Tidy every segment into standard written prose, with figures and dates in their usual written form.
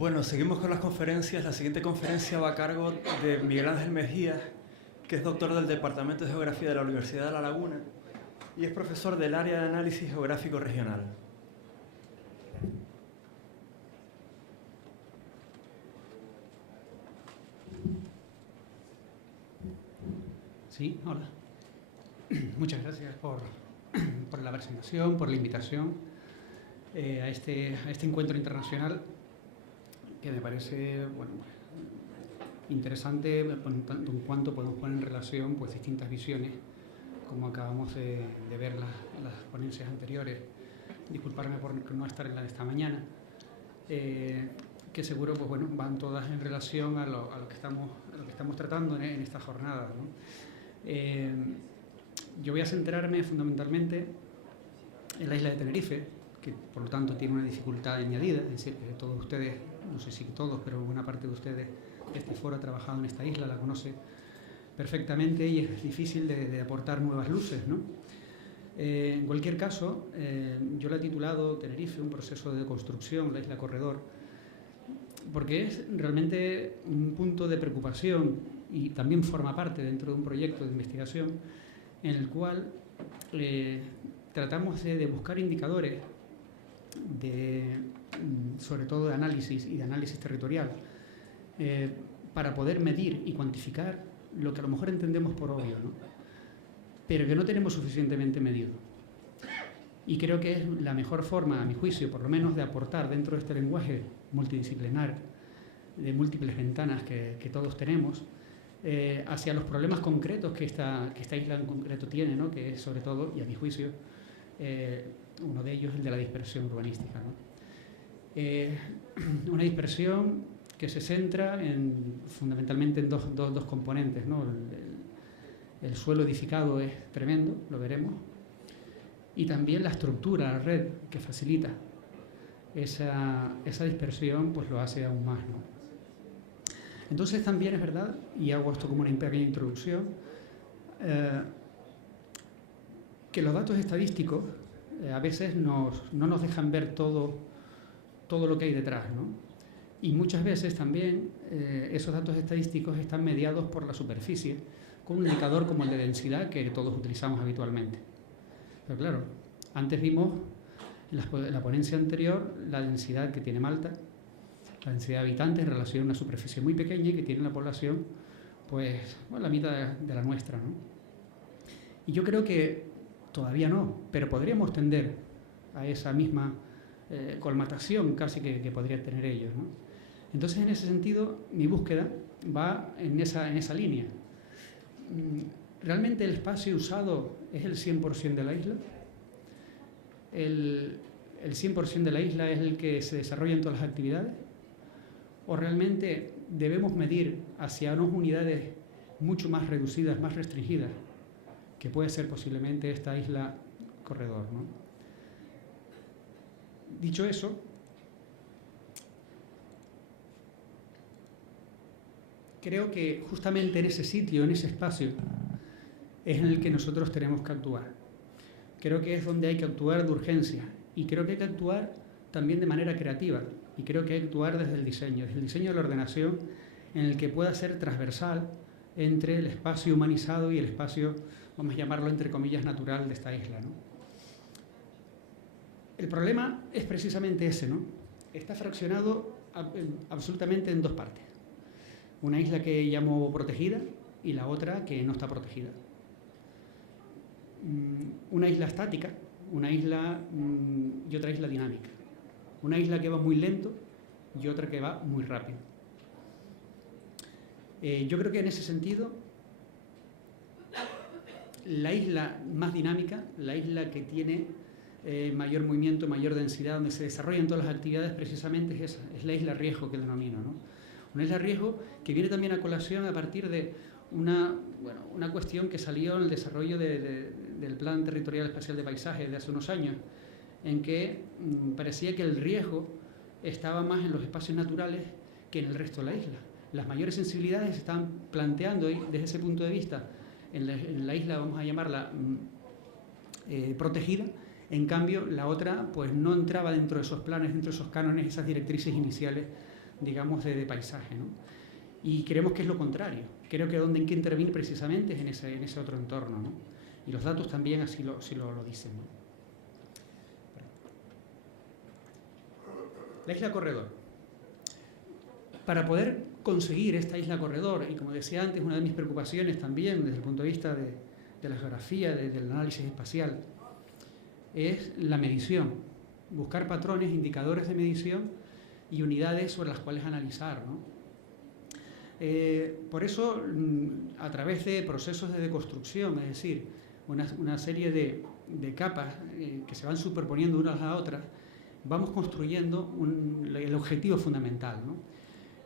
Bueno, seguimos con las conferencias. La siguiente conferencia va a cargo de Miguel Ángel Mejía, que es doctor del Departamento de Geografía de la Universidad de La Laguna y es profesor del área de análisis geográfico regional. Sí, hola. Muchas gracias por la presentación, por la invitación a este encuentro internacional que me parece interesante tanto en cuanto podemos poner en relación pues, distintas visiones, como acabamos de ver las ponencias anteriores. Disculparme por no estar en la de esta mañana, que seguro pues, bueno, van todas en relación a lo que estamos tratando en esta jornada, ¿no? Yo voy a centrarme fundamentalmente en la isla de Tenerife, que por lo tanto tiene una dificultad añadida, es decir, que todos ustedes, no sé si todos, pero buena parte de ustedes de este foro ha trabajado en esta isla, la conoce perfectamente y es difícil de aportar nuevas luces, ¿no? En cualquier caso, yo la he titulado Tenerife, un proceso de construcción, la isla corredor, porque es realmente un punto de preocupación y también forma parte dentro de un proyecto de investigación en el cual tratamos de buscar indicadores sobre todo de análisis y de análisis territorial para poder medir y cuantificar lo que a lo mejor entendemos por obvio, ¿no? Pero que no tenemos suficientemente medido. Y creo que es la mejor forma, a mi juicio, por lo menos, de aportar dentro de este lenguaje multidisciplinar de múltiples ventanas que todos tenemos, hacia los problemas concretos que esta isla en concreto tiene, ¿no? Que es sobre todo, y a mi juicio, uno de ellos el de la dispersión urbanística, ¿no? Una dispersión que se centra fundamentalmente en dos componentes, ¿no? El suelo edificado es tremendo, lo veremos, y también la estructura, la red que facilita esa dispersión, pues lo hace aún más, ¿no? Entonces también es verdad, y hago esto como una pequeña introducción, que los datos estadísticos a veces no nos dejan ver todo lo que hay detrás, ¿no? Y muchas veces también esos datos estadísticos están mediados por la superficie, con un indicador como el de densidad que todos utilizamos habitualmente. Pero claro, antes vimos en la ponencia anterior la densidad que tiene Malta, la densidad de habitantes en relación a una superficie muy pequeña y que tiene una población, pues, bueno, la mitad de la nuestra, ¿no? Y yo creo que todavía no, pero podríamos tender a esa misma colmatación casi que podrían tener ellos, ¿no? Entonces, en ese sentido, mi búsqueda va en esa línea. ¿Realmente el espacio usado es el 100% de la isla? ¿El 100% de la isla es el que se desarrolla en todas las actividades? ¿O realmente debemos medir hacia unas unidades mucho más reducidas, más restringidas, que puede ser posiblemente esta isla corredor, ¿no? Dicho eso, creo que justamente en ese sitio, en ese espacio, es en el que nosotros tenemos que actuar. Creo que es donde hay que actuar de urgencia y creo que hay que actuar también de manera creativa y creo que hay que actuar desde el diseño de la ordenación en el que pueda ser transversal entre el espacio humanizado y el espacio, vamos a llamarlo entre comillas, natural de esta isla, ¿no? El problema es precisamente ese, ¿no? Está fraccionado absolutamente en dos partes. Una isla que llamo protegida y la otra que no está protegida. Una isla estática, una isla y otra isla dinámica. Una isla que va muy lento y otra que va muy rápido. Yo creo que en ese sentido, la isla más dinámica, la isla que tiene mayor movimiento, mayor densidad, donde se desarrollan todas las actividades, precisamente es esa, es la isla riesgo que denomino, ¿no? Una isla riesgo que viene también a colación a partir de una cuestión que salió en el desarrollo del Plan Territorial Especial de Paisaje de hace unos años, en que parecía que el riesgo estaba más en los espacios naturales que en el resto de la isla. Las mayores sensibilidades se están planteando desde ese punto de vista en la isla, vamos a llamarla protegida. En cambio, la otra pues no entraba dentro de esos planes, dentro de esos cánones, esas directrices iniciales digamos, de paisaje, ¿no? Y creemos que es lo contrario. Creo que donde hay que intervenir precisamente es en ese otro entorno, ¿no? Y los datos también así lo dicen, ¿no? La isla corredor. Para poder conseguir esta isla corredor, y como decía antes, una de mis preocupaciones también desde el punto de vista de la geografía, del análisis espacial, es la medición. Buscar patrones, indicadores de medición y unidades sobre las cuales analizar, ¿no? Por eso, a través de procesos de deconstrucción, es decir, una serie de capas que se van superponiendo unas a otras, vamos construyendo el objetivo fundamental, ¿no?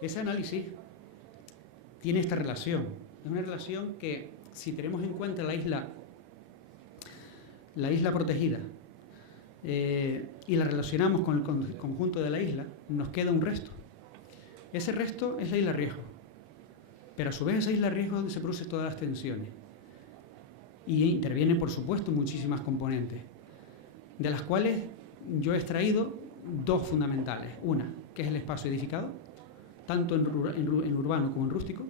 Ese análisis tiene esta relación. Es una relación que, si tenemos en cuenta la isla protegida y la relacionamos con el conjunto de la isla, nos queda un resto. Ese resto es la isla riesgo. Pero a su vez esa isla riesgo es donde se producen todas las tensiones. Y intervienen, por supuesto, muchísimas componentes, de las cuales yo he extraído dos fundamentales. Una, que es el espacio edificado, tanto en urbano como en rústico,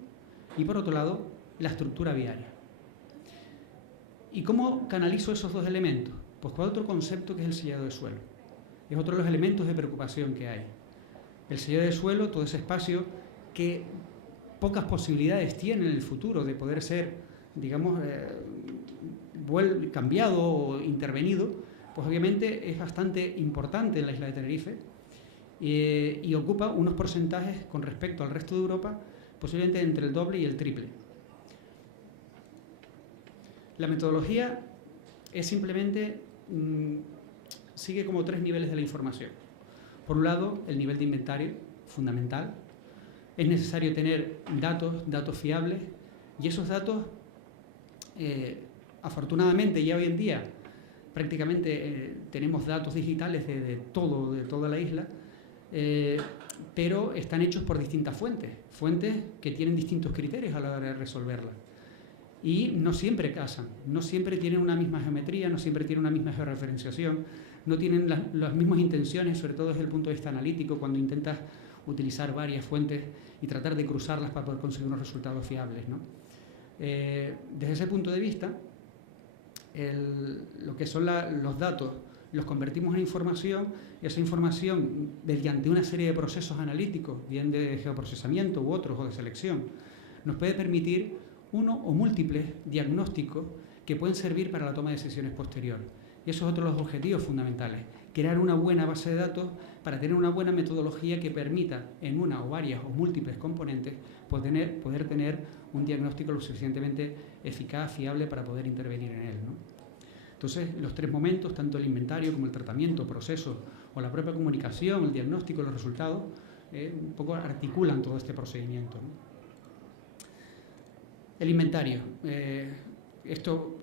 y por otro lado, la estructura viaria. ¿Y cómo canalizo esos dos elementos? Pues con otro concepto que es el sellado de suelo. Es otro de los elementos de preocupación que hay. El sellado de suelo, todo ese espacio que pocas posibilidades tiene en el futuro de poder ser, digamos, cambiado o intervenido, pues obviamente es bastante importante en la isla de Tenerife y ocupa unos porcentajes con respecto al resto de Europa posiblemente entre el doble y el triple. La metodología es simplemente, sigue como tres niveles de la información. Por un lado, el nivel de inventario, fundamental. Es necesario tener datos fiables, y esos datos, afortunadamente, ya hoy en día prácticamente tenemos datos digitales de toda la isla, pero están hechos por distintas fuentes que tienen distintos criterios a la hora de resolverla. Y no siempre casan, no siempre tienen una misma geometría, no siempre tienen una misma georreferenciación, no tienen las mismas intenciones, sobre todo desde el punto de vista analítico, cuando intentas utilizar varias fuentes y tratar de cruzarlas para poder conseguir unos resultados fiables, ¿no? Desde ese punto de vista, lo que son los datos los convertimos en información, y esa información, mediante una serie de procesos analíticos, bien de geoprocesamiento u otros, o de selección, nos puede permitir uno o múltiples diagnósticos que pueden servir para la toma de decisiones posterior. Y eso es otro de los objetivos fundamentales: crear una buena base de datos para tener una buena metodología que permita, en una o varias o múltiples componentes, poder tener un diagnóstico lo suficientemente eficaz, fiable, para poder intervenir en él, ¿no? Entonces, los tres momentos, tanto el inventario como el tratamiento, proceso o la propia comunicación, el diagnóstico, los resultados, un poco articulan todo este procedimiento, ¿no? El inventario. Esto,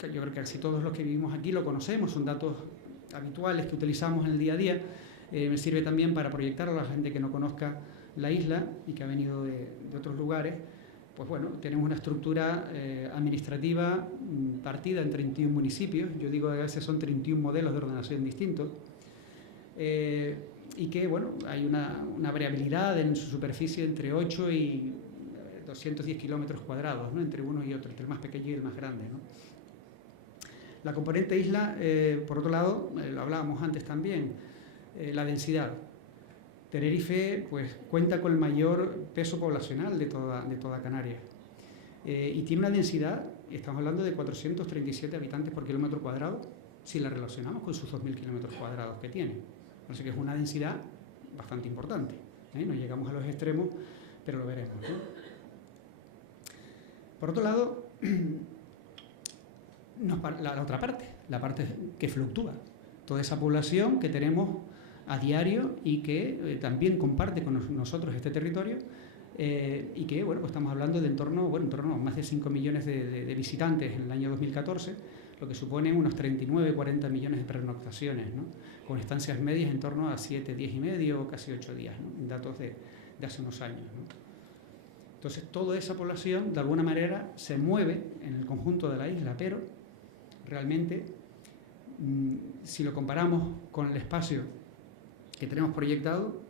yo creo que casi todos los que vivimos aquí lo conocemos, son datos habituales que utilizamos en el día a día. Me sirve también para proyectar a la gente que no conozca la isla y que ha venido de otros lugares. Pues bueno, tenemos una estructura administrativa partida en 31 municipios. Yo digo que a veces son 31 modelos de ordenación distintos. Y que, bueno, hay una variabilidad en su superficie entre 8 y 210 kilómetros cuadrados, ¿no? Entre uno y otro, entre el más pequeño y el más grande, ¿no? La componente isla, por otro lado, lo hablábamos antes también, la densidad. Tenerife, pues, cuenta con el mayor peso poblacional de toda Canarias, y tiene una densidad, estamos hablando de 437 habitantes por kilómetro cuadrado, si la relacionamos con sus 2.000 kilómetros cuadrados que tiene. Así que es una densidad bastante importante, ¿eh? No llegamos a los extremos, pero lo veremos, ¿no? Por otro lado, la otra parte, la parte que fluctúa, toda esa población que tenemos a diario y que también comparte con nosotros este territorio, y que, bueno, pues estamos hablando de en torno a más de 5 millones de visitantes en el año 2014, lo que supone unos 39-40 millones de pernoctaciones, ¿no? Con estancias medias en torno a 7, 10 y medio o casi 8 días, ¿no? En datos de hace unos años, ¿no? Entonces, toda esa población, de alguna manera, se mueve en el conjunto de la isla, pero realmente, si lo comparamos con el espacio que tenemos proyectado,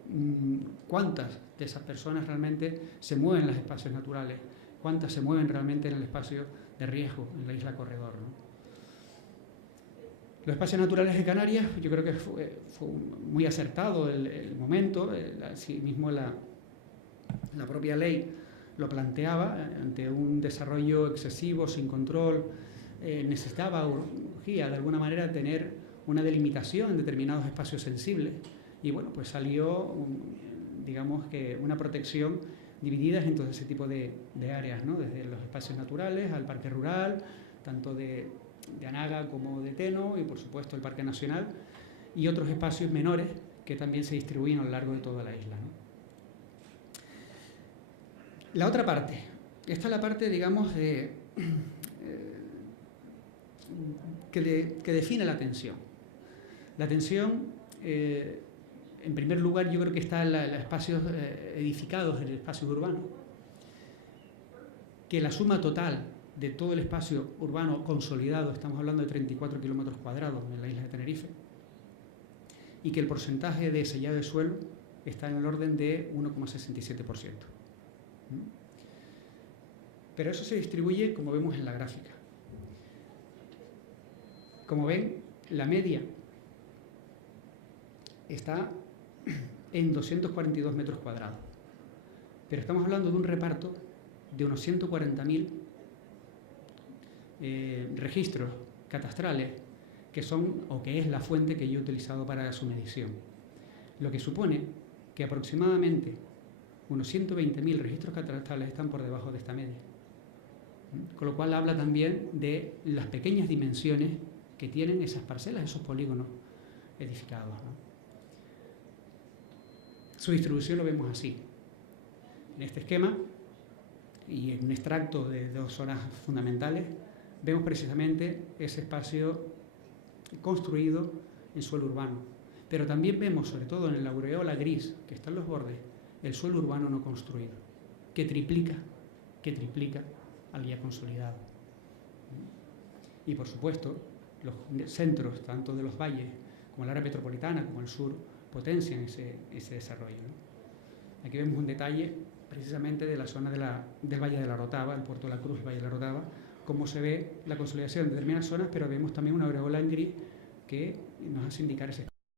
¿cuántas de esas personas realmente se mueven en los espacios naturales, cuántas se mueven realmente en el espacio de riesgo, en la isla corredor, ¿no? Los espacios naturales de Canarias, yo creo que fue muy acertado el momento, así mismo la propia ley lo planteaba, ante un desarrollo excesivo, sin control, necesitaba, urgía de alguna manera tener una delimitación en determinados espacios sensibles, y bueno, pues salió, digamos que una protección divididas en todo ese tipo de áreas, ¿no? Desde los espacios naturales al parque rural, tanto de Anaga como de Teno, y por supuesto el Parque Nacional, y otros espacios menores que también se distribuyen a lo largo de toda la isla, ¿no? La otra parte, esta es la parte, digamos, que define la tensión. La tensión, en primer lugar, yo creo que está en los espacios edificados, en el espacio urbano, que la suma total de todo el espacio urbano consolidado, estamos hablando de 34 kilómetros cuadrados en la isla de Tenerife, y que el porcentaje de sellado de suelo está en el orden de 1,67%. Pero eso se distribuye como vemos en la gráfica. Como ven, la media está en 242 metros cuadrados, pero estamos hablando de un reparto de unos 140.000 registros catastrales que son, o que es la fuente que yo he utilizado para su medición, lo que supone que aproximadamente unos 120.000 registros catastrales están por debajo de esta media, con lo cual habla también de las pequeñas dimensiones que tienen esas parcelas, esos polígonos edificados, ¿no? Su distribución lo vemos así, en este esquema, y en un extracto de 2 zonas fundamentales vemos precisamente ese espacio construido en suelo urbano, pero también vemos, sobre todo en la aureola gris que está en los bordes, el suelo urbano no construido, que triplica al ya consolidado. Y por supuesto, los centros, tanto de los valles como el área metropolitana, como el sur, potencian ese desarrollo, ¿no? Aquí vemos un detalle precisamente de la zona del Valle de la Rotava, el Puerto de la Cruz, el Valle de la Rotava, cómo se ve la consolidación de determinadas zonas, pero vemos también una aureola en gris que nos hace indicar ese